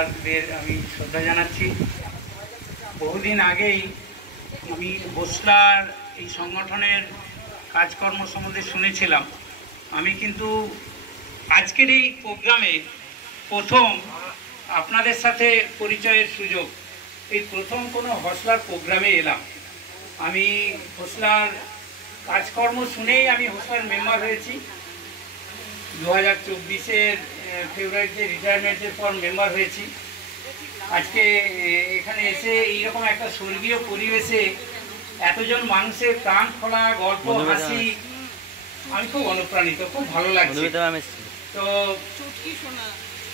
আমি শ্রদ্ধা জানাচ্ছি। বহুদিন আগেই আমি হোসলার এই সংগঠনের কাজকর্ম সম্বন্ধে শুনেছিলাম। আমি কিন্তু আজকের এই প্রোগ্রামে প্রথম আপনাদের সাথে পরিচয়ের সুযোগ, এই প্রথম কোনো হোসলার প্রোগ্রামে এলাম। আমি হোসলার কাজকর্ম শুনেই আমি হোসলার মেম্বার হয়েছি। 2024-এর ফেব্রুয়ারিতে রিটায়ারমেন্টের পর মেম্বার হয়েছি। আজকে এখানে এসে এইরকম একটা স্বর্গীয় পরিবেশে এতজন মানুষের প্রাণ খোলা গল্প হাসি আমি খুব অনুপ্রাণিত, খুব ভালো লাগছে। তো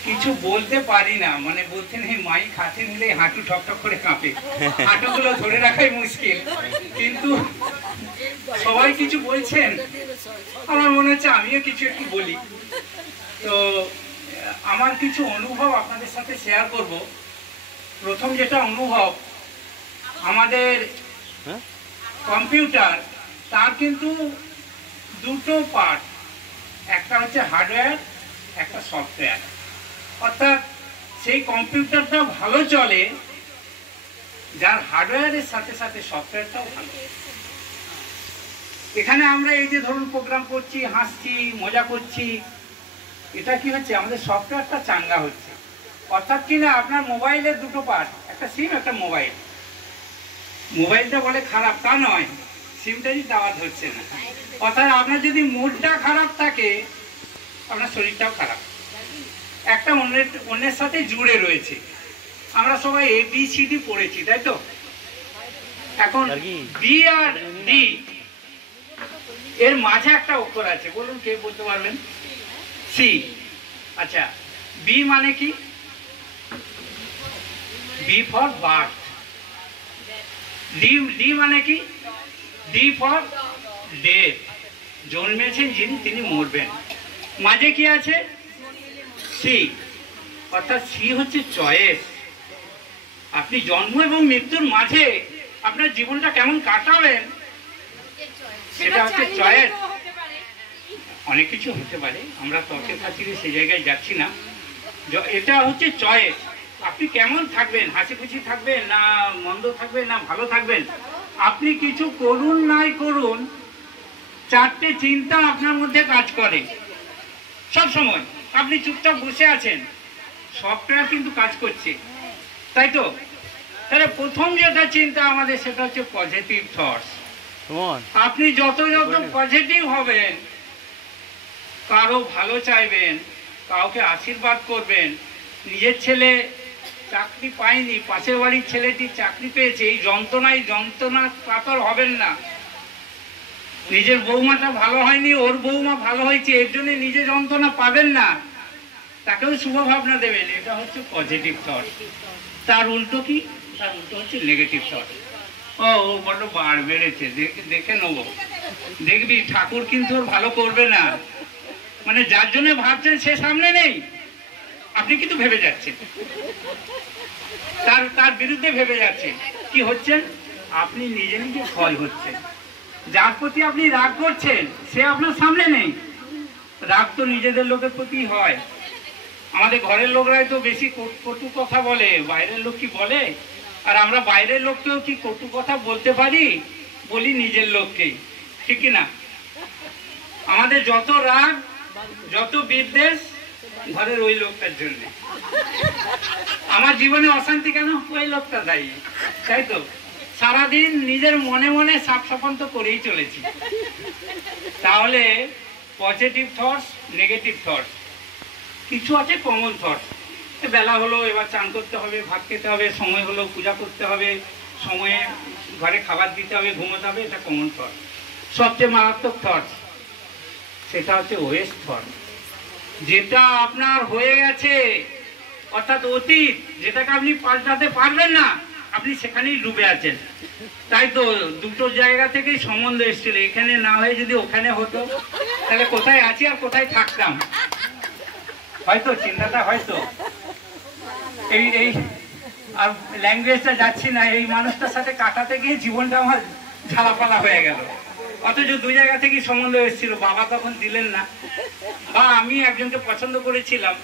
কিছু বলতে পারি না, মানে বলতে নেই, মাইক হাতে নিলে হাঁটু ঠকঠক করে কাঁপে, হাঁটুগুলো ধরে রাখাই মুশকিল। কিন্তু সবাই কিছু বলছেন, আমার মনে হচ্ছে আমিও কিছু একটু বলি। তো আমার কিছু অনুভব আপনাদের সাথে শেয়ার করব। প্রথম যেটা অনুভব, আমাদের কম্পিউটার তার কিন্তু দুটো পার্ট, একটা হচ্ছে হার্ডওয়্যার, একটা সফটওয়্যার। অর্থাৎ সেই কম্পিউটারটা ভালো চলে যার হার্ডওয়্যারের সাথে সাথে সফটওয়্যারটাও ভালো। এখানে আমরা এই যে ধরুন প্রোগ্রাম করছি, হাসছি, মজা করছি, এটা কি হচ্ছে, আমাদের সফটওয়্যারটা চাঙ্গা হচ্ছে। অর্থাৎ কিনা আপনার মোবাইলের দুটো পার্ট, একটা সিম একটা মোবাইল। মোবাইলটা বলে খারাপ তা নয়, সিমটাই টাওয়ার ধরছে না। অর্থাৎ আপনার যদি মুডটা খারাপ থাকে আপনার শরীরটাও খারাপ, একটা অন্যের সাথে জুড়ে রয়েছে। আমরা সবাই ABCD পড়েছি, তাই তো? এখন বি আর ডি এর মাঝে একটা অক্ষর আছে, বলুন কে বলতে পারবেন? সি। আচ্ছা, বি মানে কি? B for birth. ডি মানে কি? D for death. জন্মেছেন যিনি, তিনি মরবেন। মাঝে কি আছে? সি। অর্থাৎ সি হচ্ছে চয়েস। আপনি জন্ম এবং মৃত্যুর মাঝে আপনার জীবনটা কেমন কাটাবেন সেটা হচ্ছে চয়েস। অনেক কিছু হতে পারে, আমরা তর্কের খাতিরে সেই জায়গায় যাচ্ছি না। এটা হচ্ছে চয়েস। আপনি কেমন থাকবেন, হাসি খুশি থাকবেন না মন্দ থাকবেন না ভালো থাকবেন। আপনি কিছু করুন নাই করুন, চারটে চিন্তা আপনার মধ্যে কাজ করে সব সময়। আপনি চুপচাপ বসে আছেন, সফটওয়্যার কিন্তু কাজ করছে, তাই তো? তাহলে প্রথম যেটা চিন্তা আমাদের, সেটা হচ্ছে পজিটিভ থটস। আপনি যত যত পজিটিভ হবেন, কারো ভালো চাইবেন, কাউকে আশীর্বাদ করবেন। নিজের ছেলে চাকরি পায়নি, পাশের বাড়ির ছেলেটি চাকরি পেয়েছে, এই যন্ত্রণা কাতর হবেন না। নিজের বৌমাটা ভালো হয়নি, ওর বৌমা ভালো হয়েছে, এর জন্য নিজে যন্ত্রণা পাবেন না, তাকেও শুভ ভাবনা দেবেন। এটা হচ্ছে পজিটিভ থট। তার উল্টো কি? তার উল্টো হচ্ছে নেগেটিভ থট। ও বড্ড বার বেড়েছে, দেখে নেবো, দেখবি ঠাকুর কিন্তু ওর ভালো করবে না। মানে যার জন্য ভাবছেন সে সামনে নেই, আপনি কিন্তু ভেবে যাচ্ছেন, তার বিরুদ্ধে ভেবে যাচ্ছেন। কি হচ্ছেন? আপনি নিজে নিজে ক্ষয় হচ্ছেন। যার প্রতি আপনি রাগ করছেন সে আপনার সামনে নেই। রাগ তো নিজেদের লোকের প্রতি হয়। আমাদের ঘরের লোকরাই তো বেশি কটু কথা বলে, বাইরের লোক কি বলে? আর আমরা বাইরের লোককেও কি কটু কথা বলতে পারি? বলি নিজের লোককেই, ঠিক কি না? আমাদের যত রাগ, যত বিদ্বেষ ঘরের ওই লোকটার জন্য। আমার জীবনে অশান্তি কেন? ওই লোকটা দায়ী, তাই তো? সারাদিন নিজের মনে মনে সাপ সপন্ত করেই চলেছি। তাহলে পজিটিভ থটস, নেগেটিভ থটস, কিছু আছে কমন থটস। বেলা হলো, এবার চান করতে হবে, ভাত খেতে হবে, সময় হলো পূজা করতে হবে, সময়ে ঘরে খাবার দিতে হবে, ঘুমোতে হবে, এটা কমন থট। সবচেয়ে মারাত্মক থটস সেটা হচ্ছে ওয়েস্ট থট। যেটা আপনার হয়ে গেছে, অর্থাৎ অতীত, যেটাকে আপনি পাল্টাতে পারবেন না, আপনি সেখানেই ডুবে আছেন। তাই তো দুটো জায়গা থেকেই সম্বন্ধ এসেছিল, এখানে না হয়ে যদি ওখানে হতো, তাহলে কোথায় আছি আর কোথায় থাকতাম? হয়তো চিন্তাটা, হয়তো এই আর ল্যাঙ্গুয়েজটা যাচ্ছি না, এই মানুষটার সাথে কাটাতে গিয়ে জীবনটা আমার ঝালাপালা হয়ে গেল। অথচ দুই জায়গা থেকেই সম্বন্ধ এসেছিল, বাবা তখন দিলেন না। বা আমি একজনকে পছন্দ করেছিলাম,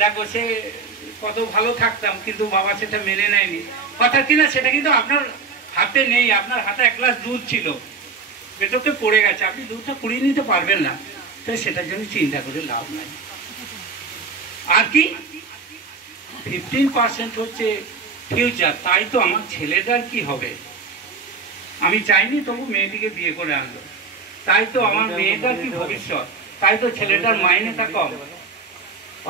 দেখো সে কত ভালো থাকতাম, কিন্তু বাবা সেটা মেনে নেয়নি। কথা কিনা সেটা কিন্তু আপনার হাতে নেই, আপনার হাতে এক গ্লাস দুধ ছিল, পেটকে পড়ে গেছে, আপনি দুধটা কুড়িয়ে নিতে পারবেন না, তাই সেটার জন্য চিন্তা করে লাভ নাই। আর কি 15% হচ্ছে ফিউচার, তাই তো আমার ছেলেটার কি হবে, আমি চাইনি তবু মেয়েটিকে বিয়ে করে আনলো, তাই তো আমার মেয়েটার কি ভবিষ্যৎ, তাই তো ছেলেটার মাইনেটা কম।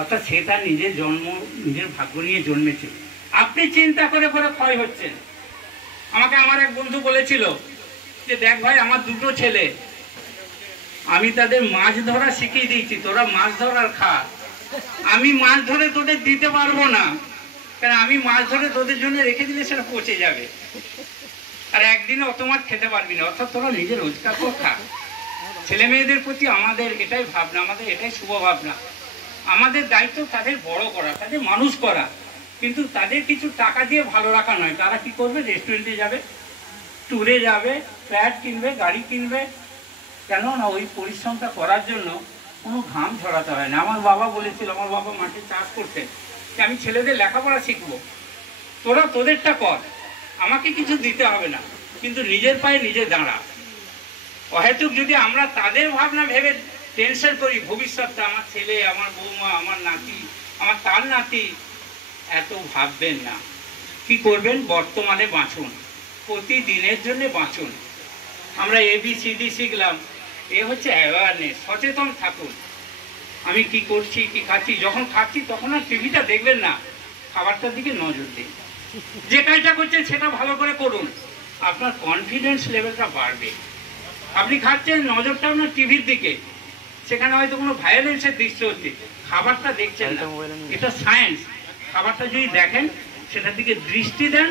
অর্থাৎ সে তার নিজের জন্ম, নিজের ভাগ্য নিয়ে জন্মেছে, আপনি চিন্তা করে করে ক্ষয় হচ্ছেন। আমাকে আমার এক বন্ধু বলেছিল যে দেখ ভাই, আমার দুটো ছেলে, আমি তাদের মাছ ধরা শিখিয়ে দিয়েছি, তোরা মাছ ধরার খা, আমি মাছ ধরে তোদের দিতে পারবো না, কারণ আমি মাছ ধরে তোদের জন্য রেখে দিলে সেটা পচে যাবে, আর একদিনে অত মাছ খেতে পারবি না, অর্থাৎ তোরা নিজে রোজগার কর খা। ছেলে মেয়েদের প্রতি আমাদের এটাই ভাবনা, আমাদের এটাই শুভ ভাবনা। আমাদের দায়িত্ব তাদের বড় করা, তাদের মানুষ করা, কিন্তু তাদের কিছু টাকা দিয়ে ভালো রাখা নয়। তারা কি করবে, রেস্টুরেন্টে যাবে, ট্যুরে যাবে, ফ্ল্যাট কিনবে, গাড়ি কিনবে, কেন না ওই পরিশ্রমটা করার জন্য কোনো ঘাম ঝরাতে হয় না। আমার বাবা বলেছিল, আমার বাবা মাঠে চাষ করতেন, যে আমি ছেলেদের লেখাপড়া শিখবো, তোরা তোদেরটা কর, আমাকে কিছু দিতে হবে না, কিন্তু নিজের পায়ে নিজে দাঁড়া। অহেতুক যদি আমরা তাদের ভাবনা ভেবে টেনশন করি, ভবিষ্যৎটা আমার ছেলে, আমার বৌমা, আমার নাতি, আমার তার নাতি, এত ভাববেন না। কি করবেন, বর্তমানে বাঁচুন, প্রতিদিনের জন্য বাঁচুন। আমরা ABCD শিখলাম, এ হচ্ছে অ্যাওয়ারনেস, সচেতন থাকুন। আমি কি করছি, কি খাচ্ছি, যখন খাচ্ছি তখন আর টিভিটা দেখবেন না, খাবারটার দিকে নজর দিন। যে কাজটা করছেন সেটা ভালো করে করুন, আপনার কনফিডেন্স লেভেলটা বাড়বে। আপনি খাচ্ছেন, নজরটা আপনার টিভির দিকে, সেখানে হয়তো কোনো ভায়োলেন্সের দৃশ্য হচ্ছে, খাবারটা দেখছেন না, এটা সায়েন্স। খাবারটা যদি দেখেন, সেটার দিকে দৃষ্টি দেন,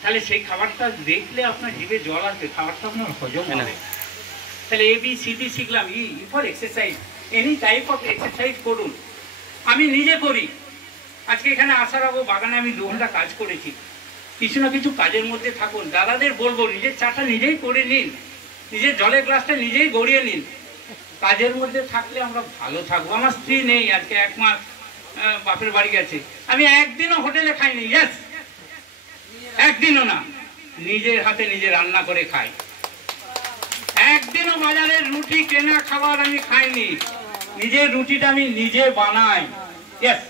তাহলে সেই খাবারটা দেখলে আপনার জিভে জল আসবে, খাবারটা আপনার হজম হবে। তাহলে ABCD শিখলাম। E for exercise, any type of exercise করুন। আমি নিজে করি, আজকে এখানে আসার আগে বাগানে আমি 2 ঘন্টা কাজ করেছি। কিছু না কিছু কাজের মধ্যে থাকুন। দাদাদের বলবো, নিজের চাটা নিজেই করে নিন, নিজের জলের গ্লাসটা নিজেই গড়িয়ে নিন। কাজের মধ্যে থাকলে আমরা ভালো থাকবো। আমার স্ত্রী নেই, আজকে 1 মাস বাপের বাড়ি গেছে, আমি একদিনও হোটেলে খাইনি, ইয়েস, একদিনও না, নিজের হাতে নিজে রান্না করে খাই। একদিনও বাজারের রুটি কেনা খাবার আমি খাইনি, নিজের রুটিটা আমি নিজে বানাই। ইয়েস,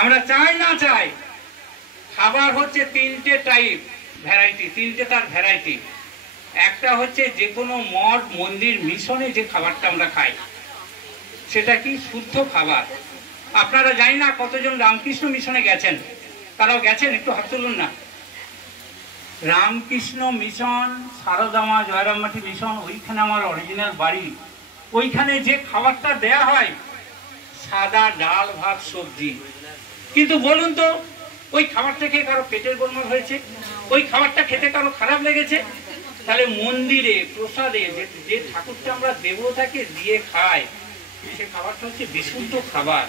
আমরা চাই না চাই, খাবার হচ্ছে 3টে টাইপ, ভ্যারাইটি, 3টে তার ভ্যারাইটি। একটা হচ্ছে যে কোনো মঠ মন্দির মিশনে যে খাবারটা আমরা খাই, সেটা কি শুদ্ধ খাবার। আপনারা জানি না কতজন রামকৃষ্ণ মিশনে গেছেন, তারাও গেছেন, একটু হাত তুলুন না। রামকৃষ্ণ মিশন, সারদামা জয়রামবাটি মিশন, ওইখানে আমার অরিজিনাল বাড়ি। ওইখানে যে খাবারটা দেয়া হয়, সাদা ডাল ভাত সবজি, কিন্তু বলুন তো, ওই খাবারটা খেয়ে কারো পেটের গোলমাল হয়েছে, ওই খাবারটা খেতে কারো খারাপ লেগেছে? তাহলে মন্দিরে প্রসাদে যে ঠাকুরটা আমরা দেবতাকে দিয়ে খাই, সে খাবারটা হচ্ছে বিশুদ্ধ খাবার।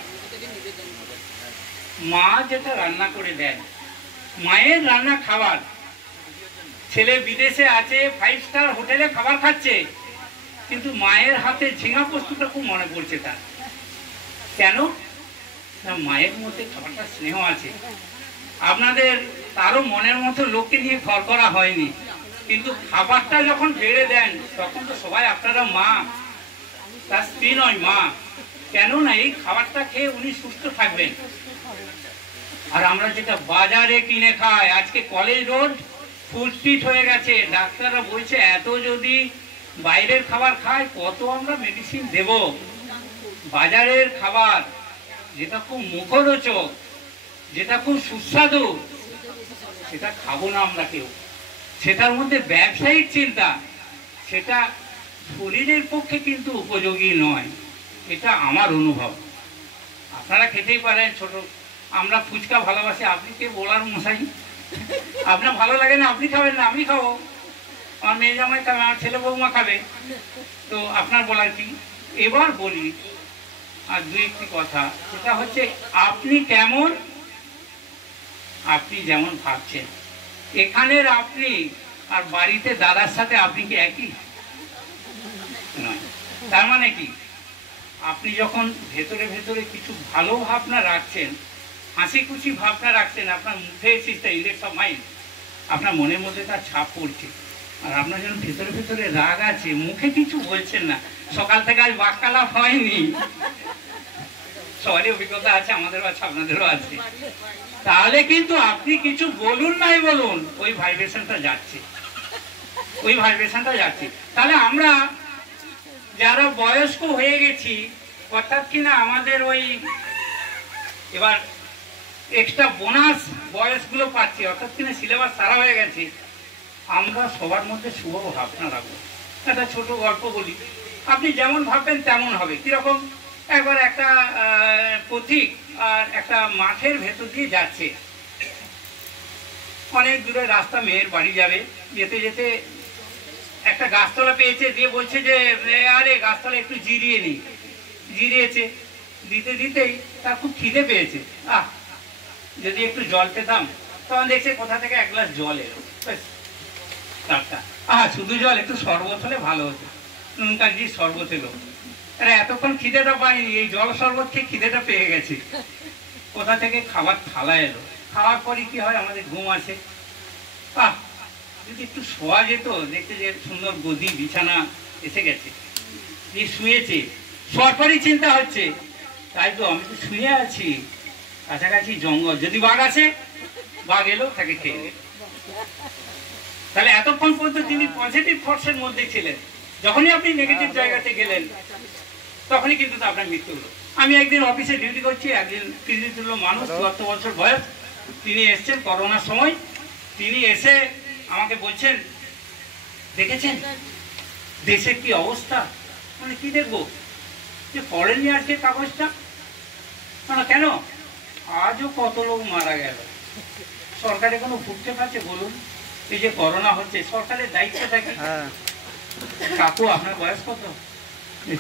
মা যেটা রান্না করে দেন, মায়ের রান্না খাবার। ছেলে বিদেশে আছে, 5 স্টার হোটেলে খাবার খাচ্ছে, কিন্তু মায়ের হাতে ঝিঙা পোস্তটা খুব মনে পড়ছে তার। কেন না, মায়ের মধ্যে খাবারটা স্নেহ আছে। আপনাদের তারও মনের মতো লোককে নিয়ে ঘর করা হয়নি, কিন্তু খাবারটা যখন বেড়ে দেন, তখন তো সবাই আপনারা মা, তার স্ত্রী নয় মা। কেন না, এই খাবারটা খেয়ে উনি সুস্থ থাকবেন। আর আমরা যেটা বাজারে কিনে খাই, আজকে কলেজ রোড ফুড স্ট্রিট হয়ে গেছে, ডাক্তাররা বলছে এত যদি বাইরের খাবার খায়, কত আমরা মেডিসিন দেব। বাজারের খাবার যেটা খুব মুখরোচক, যেটা খুব সুস্বাদু, সেটা খাবো না আমরা কেউ। সেটার মধ্যে ব্যবসায়িক চিন্তা, সেটা শরীরের পক্ষে কিন্তু উপযোগী নয়, এটা আমার অনুভব। আপনারা খেতেই পারেন। ছোট আমরা ফুচকা ভালোবাসি, আপনি কে বলার মশাই? আপনার ভালো লাগে না, আপনি খাবেন না, আমি খাবো, আমার মেয়ে জামাই খাবে, আমার ছেলে বৌমা খাবে, তো আপনার বলার কি? এবার বলি আর 2-1টি কথা, সেটা হচ্ছে আপনি কেমন, আপনি যেমন ভাবছেন। এখানের আপনি আর বাড়িতে দাদার সাথে আপনি কি একই নয়? তার মানে কি, আপনি যখন ভেতরে ভেতরে কিছু ভালো ভাবনা রাখছেন, হাসি খুশি ভাবনা রাখছেন, আপনার মুখে এসেছে ইন্ডেক্স অফ মাইন্ড, আপনার মনের মধ্যে তার ছাপ পড়ছে। আর আপনার যেন ভেতরে ভেতরে রাগ আছে, মুখে কিছু বলছেন না, সকাল থেকে আজ বাক্যালাপ হয়নি। সবারই অভিজ্ঞতা আছে, আমাদেরও আছে, আপনাদেরও আছে। তাহলে কিন্তু আপনি কিছু বলুন নাই বলুন, ওই ভাইব্রেশনটা যাচ্ছে, ওই ভাইব্রেশনটা যাচ্ছে। তাহলে আমরা যারা বয়স্ক হয়ে গেছি, অর্থাৎ কিনা আমাদের ওই এবার এক্সট্রা বোনাস বয়সগুলো পাচ্ছি, অর্থাৎ কিনা সিলেবাস সারা হয়ে গেছে, আমরা সবার মধ্যে শুভ ভাবনা রাখবো। একটা ছোট গল্প বলি, আপনি যেমন ভাববেন তেমন হবে। কিরকম? একবার একটা পথিক আর একটা মাঠের ভেতর দিয়ে যাচ্ছে, অনেক দূরে রাস্তা, মেয়ের বাড়ি যাবে। যেতে যেতে একটা গাছতলা পেয়েছে, দিয়ে বলছে যে আরে গাছতলা একটু জিরিয়ে নি। জিরিয়েছে, দিতে দিতেই তার খুব খিদে পেয়েছে। যদি একটু জল পেতাম। তখন দেখছে কোথা থেকে এক গ্লাস জল এলো, শুধু জল, একটু শরবত হলে ভালো হতো। নুন কাগজি শরবত এলো। আরে এতক্ষণ খিদেটা পাইনি, এই জল শরবত খেয়ে খিদেটা পেয়ে গেছে। কোথা থেকে খাবার থালা এলো। খাওয়ার পরে কি হয়, আমাদের ঘুম আসে। যদি একটু শোয়া যেত, দেখতে যে সুন্দর গদি বিছানা এসে গেছে, যে শুয়েছে। শোয়ার পরই চিন্তা হচ্ছে, তাই তো আমি তো শুয়ে আছি, কাছাকাছি জঙ্গল, যদি বাঘ আসে, বাঘ এলো তাকে খেয়ে নেবে। তাহলে এতক্ষণ পর্যন্ত তিনি পজিটিভ থটসের মধ্যে ছিলেন। যখনই আপনি নেগেটিভ জায়গাতে গেলেন, তখনই কিন্তু আপনার মৃত্যু হলো। আমি একদিন অফিসে ডিউটি করছি, একদিন কৃষিতুল্য মানুষ, 74 বছর বয়স, তিনি এসছেন করোনার সময়। তিনি এসে আমাকে বলছেন, দেখেছেন দেশের কি অবস্থা? মানে কি দেখবো, যে পড়েননি আজকে কাগজটা? না কেন, আজও কত লোক মারা গেল। সরকারে কোনো ভুগতে পারছে বলুন? এই যে করোনা হচ্ছে, সরকারের দায়িত্বটা কি? কাকু আপনার বয়স কত?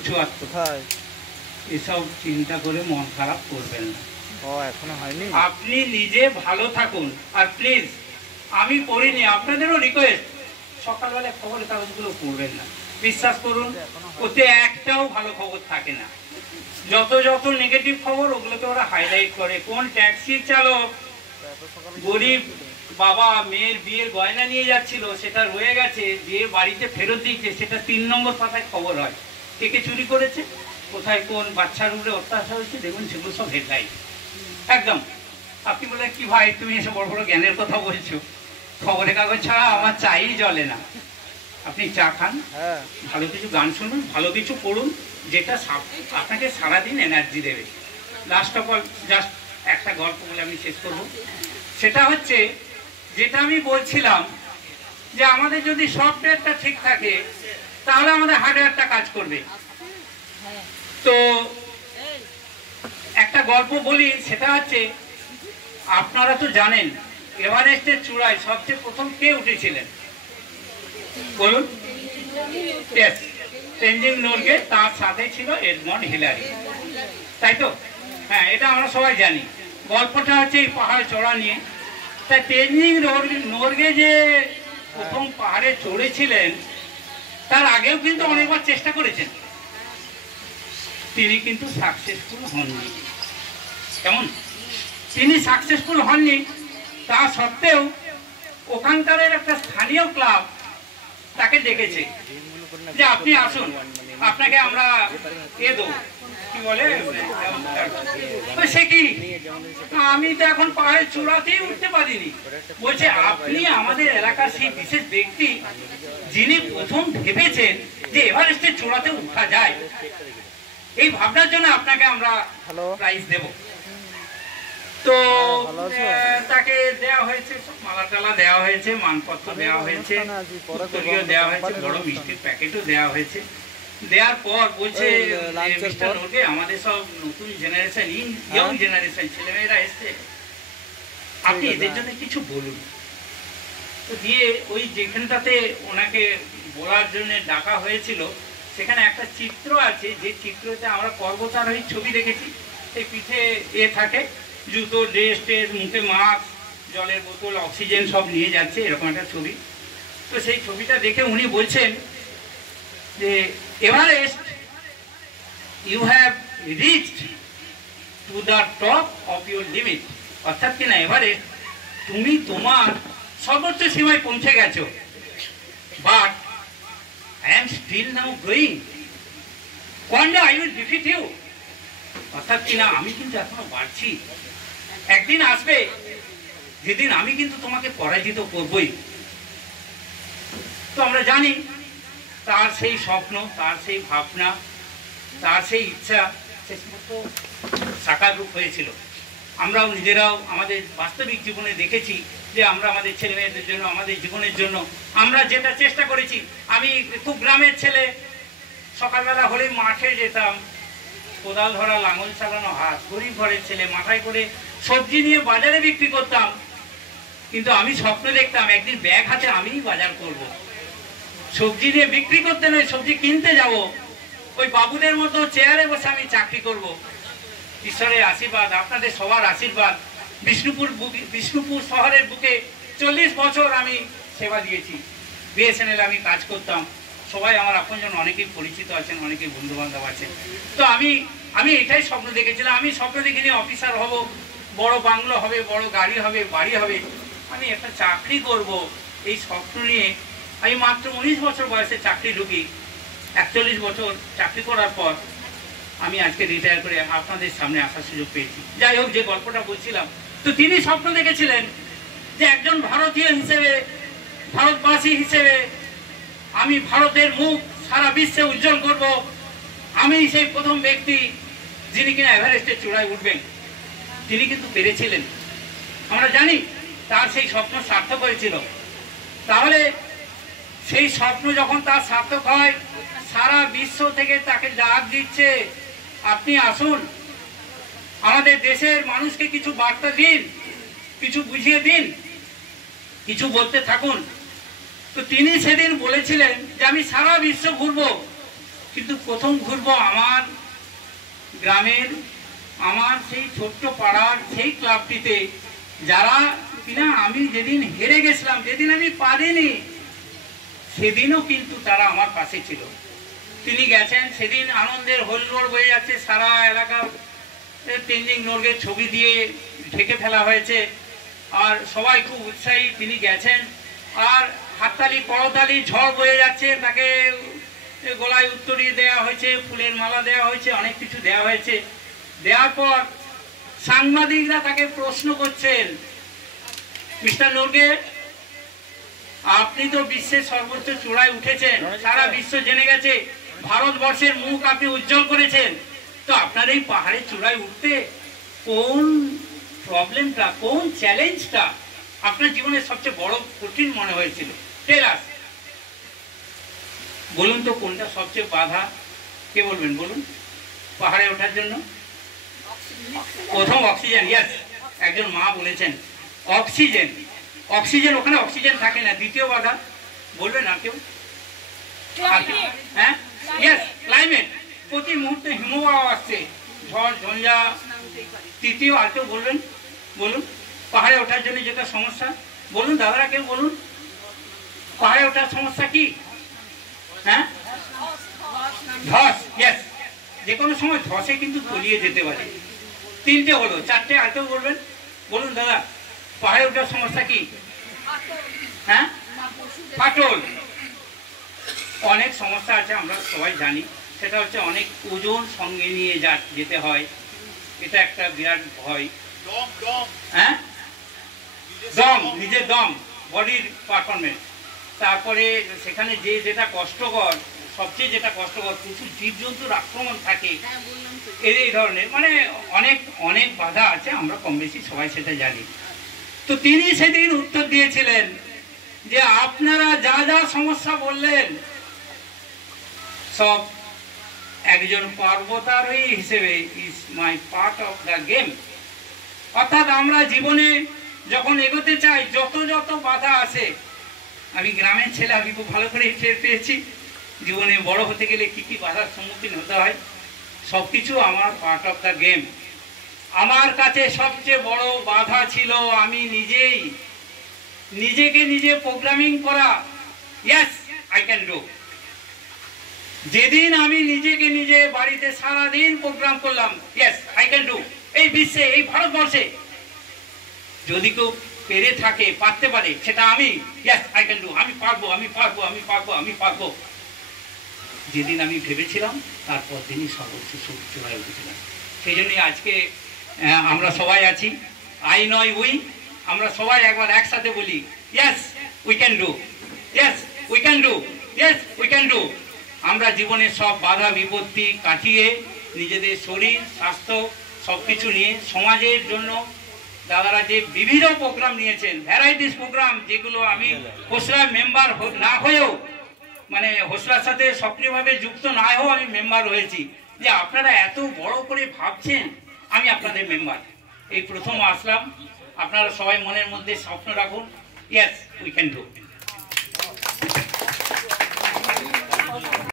74। এসব চিন্তা করে মন খারাপ করবেন না, এখনো হয়নি। আপনি নিজে ভালো থাকুন। আর প্লিজ, আমি পড়িনি, আপনাদেরও রিকোয়েস্ট, সকালবেলা খবরের কাগজগুলো পড়বেন না। বিশ্বাস করুন, ওতে একটাও ভালো খবর থাকে না। যত যত নেগেটিভ খবর, ওগুলোকে ওরা হাইলাইট করে। কোন ট্যাক্সি চালক গরিব বাবা মেয়ের বিয়ের গয়না নিয়ে যাচ্ছিল, সেটা রয়ে গেছে, বিয়ে বাড়িতে ফেরত দিয়েছে, সেটা 3 নম্বর পাতায় খবর হয়। কে কে চুরি করেছে, কোথায় কোন বাচ্চার উপরে অত্যাচার হয়েছে, দেখুন সেগুলো সব হেডলাইন একদম। আপনি বলে কি ভাই, তুমি এসে বড় বড় জ্ঞানের কথা বলছো, খবরের কাগজ ছাড়া আমার চাই জ্বলে না। আপনি চা খান, ভালো কিছু গান শুনুন, ভালো কিছু পড়ুন, যেটা আপনাকে সারাদিন এনার্জি দেবে। লাস্ট অফ অল জাস্ট একটা গল্প বলে আমি শেষ করব। সেটা হচ্ছে, যেটা আমি বলছিলাম, যে আমাদের যদি সফটওয়্যারটা ঠিক থাকে, তাহলে আমাদের হার্ডওয়্যারটা কাজ করবে। তো একটা গল্প বলি, সেটা হচ্ছে, আপনারা তো জানেন এভারেস্টের চূড়ায় সবচেয়ে প্রথম কে উঠেছিলেন বলুন? তেনজিং নোরগে, তার সাথে ছিল এডমন্ড হিলারি, তাই তো? হ্যাঁ, এটা আমরা সবাই জানি। গল্পটা হচ্ছে এই পাহাড় চড়া নিয়ে। তাই তেনজিং নোরগে যে প্রথম পাহাড়ে চড়েছিলেন, তার আগেও কিন্তু অনেকবার চেষ্টা করেছেন, তিনি কিন্তু সাকসেসফুল হননি। কেমন? তিনি সাকসেসফুল হননি, তা সত্ত্বেও ওখানকার একটা স্থানীয় ক্লাব তাকে ডেকেছে যে আপনি আসুন, আপনাকে আমরা দেবো, কি বলে, সে কি, আমি তো এখন পাহাড়ের চূড়াতেই উঠতে পারিনি। বলছে, আপনি আমাদের এলাকার সেই বিশেষ ব্যক্তি, যিনি প্রথম ভেবেছেন যে এভারেস্টের চূড়াতে উঠা যায়। এই ভাবনার জন্য আপনাকে আমরা প্রাইজ দেব। তো তাকে দেওয়া হয়েছে, মালা টালা দেওয়া হয়েছে, মানপত্র দেওয়া হয়েছে, উত্তরীয় দেওয়া হয়েছে, বড় মিষ্টির প্যাকেটও দেওয়া হয়েছে। দেওয়ার পর বলছে, মিস্টার নোরগে, আমাদের সব নতুন জেনারেশন, ইয়ং জেনারেশন ছেলেমেয়েরা এসছে, আপনি এদের জন্য কিছু বলুন। তো দিয়ে ওই যেখানটাতে ওনাকে বলার জন্য ডাকা হয়েছিল, সেখানে একটা চিত্র আছে, যে চিত্রতে আমরা পর্বতারোহীর ছবি দেখেছি। এই পিঠে থাকে, জুতো, ড্রেস টেস, মুখে মাস্ক, জলের বোতল, অক্সিজেন সব নিয়ে যাচ্ছে, এরকম একটা ছবি। তো সেই ছবিটা দেখে উনি বলছেন যে, Everest, you have reached to the top of your limit, অর্থাৎ কিনা এবারে তুমি তোমার সর্বোচ্চ সীমায় পৌঁছে গেছো, but I am still now going, one day I will defeat you. অর্থাৎ কিনা আমি কিন্তু এখনো বাড়ছি, একদিন আসবে যেদিন আমি কিন্তু তোমাকে পরাজিত করবই। তো আমরা জানি তার সেই স্বপ্ন, তার সেই ভাবনা, তার সেই ইচ্ছা শেষ মতো সাকার রূপ হয়েছিল। আমরাও নিজেরাও আমাদের বাস্তবিক জীবনে দেখেছি যে আমরা আমাদের ছেলে মেয়েদের জন্য, আমাদের জীবনের জন্য আমরা যেটা চেষ্টা করেছি। আমি খুব গ্রামের ছেলে, সকালবেলা হলেই মাঠে যেতাম, কোদাল ধরা, লাঙল চালানো হাত, গরিব ঘরের ছেলে, মাথায় করে সবজি নিয়ে বাজারে বিক্রি করতাম। কিন্তু আমি স্বপ্ন দেখতাম একদিন ব্যাগ হাতে আমিই বাজার করব, সবজি নিয়ে বিক্রি করতে নয়, সবজি কিনতে যাব, ওই বাবুদের মতো চেয়ারে বসে আমি চাকরি করব। ঈশ্বরের আশীর্বাদ, আপনাদের সবার আশীর্বাদ, বিষ্ণুপুর শহরের বুকে 40 বছর আমি সেবা দিয়েছি। বিএসএনএল আমি কাজ করতাম, সবাই আমার আপনজন, অনেকেই পরিচিত আছেন, অনেকেই বন্ধু বান্ধব আছেন। তো আমি এটাই স্বপ্ন দেখেছিলাম। আমি স্বপ্ন দেখিনি অফিসার হব, বড় বাংলো হবে, বড় গাড়ি হবে, বাড়ি হবে, আমি একটা চাকরি করব। এই স্বপ্ন নিয়ে আমি মাত্র 19 বছর বয়সে চাকরি ঢুকি। 41 বছর চাকরি করার পর আমি আজকে রিটায়ার করে আপনাদের সামনে আসার সুযোগ পেয়েছি। যাই হোক, যে গল্পটা বলছিলাম, তো তিনি স্বপ্ন দেখেছিলেন যে একজন ভারতীয় হিসেবে, ভারতবাসী হিসেবে আমি ভারতের মুখ সারা বিশ্বে উজ্জ্বল করব। আমি সেই প্রথম ব্যক্তি যিনি কিনা এভারেস্টের চূড়ায় উঠবেন। তিনি কিন্তু পেরেছিলেন, আমরা জানি তার সেই স্বপ্ন সার্থক হয়েছিল। তাহলে সেই স্বপ্ন যখন তার সার্থক হয়, সারা বিশ্ব থেকে তাকে ডাক দিচ্ছে, আপনি আসুন, আমাদের দেশের মানুষকে কিছু বার্তা দিন, কিছু বুঝিয়ে দিন, কিছু বলতে থাকুন। তো তিনি সেদিন বলেছিলেন যে আমি সারা বিশ্ব ঘুরবো, কিন্তু প্রথম ঘুরবো আমার গ্রামের, আমার সেই ছোট্ট পাড়ার সেই ক্লাবটিতে, যারা কিনা আমি যেদিন হেরে গেছিলাম, যেদিন আমি পারিনি, সেদিনও কিন্তু তারা আমার পাশে ছিল। তিনি গেছেন, সেদিন আনন্দের হলরোল বয়ে যাচ্ছে, সারা এলাকা তেনজিং নোরগের ছবি দিয়ে ঢেকে ফেলা হয়েছে, আর সবাই খুব উৎসাহী। তিনি গেছেন, আর হাততালি, করতালি, ঝড় বয়ে যাচ্ছে, তাকে গলায় উত্তরী দেওয়া হয়েছে, ফুলের মালা দেওয়া হয়েছে, অনেক কিছু দেওয়া হয়েছে। দেওয়ার পর সাংবাদিকরা তাকে প্রশ্ন করছেন, মিস্টার নোরগে, আপনি তো বিশ্বের সর্বোচ্চ চূড়ায় উঠেছেন, সারা বিশ্ব জেনে গেছে, ভারতবর্ষের মুখ আপনি উজ্জ্বল করেছেন, তো আপনার এই পাহাড়ের চূড়ায় উঠতে কোন প্রবলেমটা, কোন চ্যালেঞ্জটা আপনার জীবনের সবচেয়ে বড় কঠিন মনে হয়েছিল? টেলাস, বলুন তো কোনটা সবচেয়ে বাধা? কে বলবেন, বলুন। পাহাড়ে ওঠার জন্য প্রথম অক্সিজেন। ইয়াস, একজন মা বলেছেন অক্সিজেন। অক্সিজেন, ওখানে অক্সিজেন থাকে না। দ্বিতীয় বাধা বলবেন আর কেউ? হ্যাঁ, ইয়েস, ক্লাইমেট। প্রতি মুহূর্তে হিমবাহ আসছে, ঝড় ঝঞ্ঝা। তৃতীয় আর কেউ বলবেন, বলুন। পাহাড়ে ওঠার জন্য যেটা সমস্যা, বলুন দাদারা, কেউ বলুন। পাহাড়ে ওঠার সমস্যা কি? হ্যাঁ, ধস। ইয়েস, যে কোনো সময় ধসে কিন্তু তলিয়ে যেতে পারে। তিনটে হলো, চারটে আর কেউ বলবেন, বলুন দাদা। পাহাড়ে ওঠার সমস্যা কি? হ্যাঁ, ফাটল। অনেক সমস্যা আছে, আমরা সবাই জানি। সেটা হচ্ছে অনেক ওজন সঙ্গে নিয়ে যেতে হয়, এটা একটা বিরাট ভয়। হ্যাঁ, দম, নিজের দম, বডির পারফরমেন্স। তারপরে সেখানে যেটা কষ্টকর, সবচেয়ে যেটা কষ্টকর, প্রচুর জীবজন্তুর আক্রমণ থাকে, এই ধরনের মানে অনেক অনেক বাধা আছে, আমরা কম বেশি সবাই সেটা জানি। তো তিনি সেদিন উত্তর দিয়েছিলেন যে আপনারা যা যা সমস্যা বললেন, সব একজন পর্বতারোহী হিসেবে is my part of the game. অর্থাৎ আমরা জীবনে যখন এগোতে চাই, যত যত বাধা আসে, আমি গ্রামের ছেলে, আমি খুব ভালো করে টের পেয়েছি জীবনে বড় হতে গেলে কি কি বাধার সম্মুখীন হতে হয়। সব কিছু আমার পার্ট অফ দ্য গেম। আমার কাছে সবচেয়ে বড় বাধা ছিল আমি নিজেকে নিজে প্রোগ্রামিং করা। Yes, I can do. যেদিন আমি নিজেকে নিজে বাড়িতে সারাদিন প্রোগ্রাম করলাম, ইয়েস আই ক্যান ডু, এই বিশ্বে, এই ভারতবর্ষে যদি কেউ পেরে থাকে, পারতে পারে, সেটা আমি, ইয়েস আই ক্যান ডু, আমি পারবো, আমি পারবো, আমি পারবো, আমি পারবো। যেদিন আমি ভেবেছিলাম তারপর দিনই সর্বোচ্চ শক্তি হয়ে উঠেছিলাম। সেই জন্যই আজকে আমরা সবাই আছি, আই নয় উই, আমরা সবাই একবার একসাথে বলি yes we can do, yes we can do, yes we can do. আমরা জীবনের সব বাধা বিপত্তি কাটিয়ে নিজেদের শরীর স্বাস্থ্য সব কিছু নিয়ে সমাজের জন্য দাদারা যে বিভিন্ন প্রোগ্রাম নিয়েছেন, ভ্যারাইটিস প্রোগ্রাম, যেগুলো আমি হোসলার মেম্বার না হয়েও, মানে হোসলার সাথে সক্রিয়ভাবে যুক্ত না হয়েও আমি মেম্বার হয়েছি, যে আপনারা এত বড় করে ভাবছেন, আমি আপনাদের মেম্বার। এই প্রথম আসলাম। আপনারা সবাই মনের মধ্যে স্বপ্ন রাখুন, ইয়েস উই ক্যান ডু।